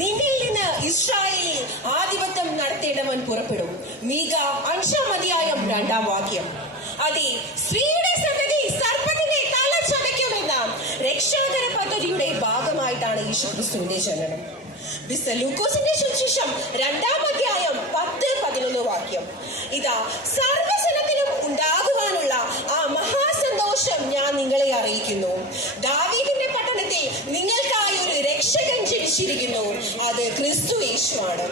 നിന്നിൽ നിന്ന് ഇസ്രായേലിൽ ആധിപത്യം നടത്തേണ്ടവൻ പുറപ്പെടും. മീക 5:2 അതെ, സ്ത്രീയുടെ സന്തതി സർപ്പത്തിന്റെ തല ചതയ്ക്കുമെന്ന രക്ഷാകര പദ്ധതിയുടെ ഭാഗമായിട്ടാണ് യേശുക്രിസ്തുവിന്റെ ജനനം. ലൂക്കോസിന്റെ സുവിശേഷം 2:10-11 ഇതാ, സർവ്വജനത്തിനും ഉണ്ടാകുവാനുള്ള ആ മഹാസന്തോഷം ഞാൻ നിങ്ങളെ അറിയിക്കുന്നു. ദാവീദിന്റെ പട്ടണത്തിൽ നിങ്ങൾക്കായി ഒരു രക്ഷകൻ ജനിച്ചിരിക്കുന്നു. അത് ക്രിസ്തു യേശുവാണ്.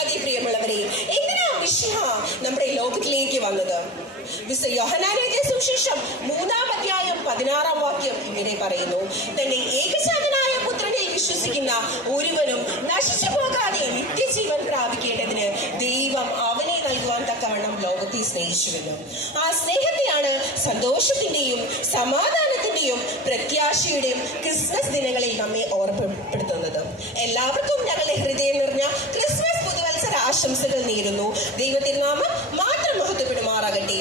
അതേ പ്രിയമുള്ളവരെ, എന്തിനാ മിശിഹ നമ്മുടെ ലോകത്തിലേക്ക് വന്നത്? യോഹന്നാന്റെ സുവിശേഷം 3:16 ഇങ്ങനെ പറയുന്നു: തന്റെ ഏകജാതനായ പുത്രനിൽ വിശ്വസിക്കുന്ന ഒരുവനും നശിച്ചു പോകാതെ നിത്യജീവൻ പ്രാപിക്കേണ്ടതിന് ദൈവം അവനെ നൽകുവാൻ തക്കവണ്ണം ലോകത്തെ സ്നേഹിച്ചുവല്ലോ. ആ സ്നേഹത്തെയാണ് സന്തോഷത്തിന്റെയും സമാധാനത്തിന്റെയും പ്രത്യാശയുടെയും ക്രിസ്മസ് ദിനങ്ങളിൽ നമ്മെ ഓർമ്മപ്പെടുത്തുന്നത്. എല്ലാവർക്കും ഞങ്ങളുടെ ഹൃദയം നിറഞ്ഞ ക്രിസ്മസ് പുതുവത്സര ആശംസകൾ നേരുന്നു. ദൈവത്തിരുനാമം മാത്രം മഹത്വപ്പെടുമാറാകട്ടെ.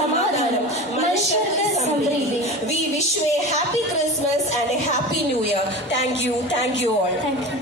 സമാധാനം, മനുഷ്യർക്ക് സമൃദ്ധി. We wish you a happy Christmas and a happy New Year. Thank you all. Thank you.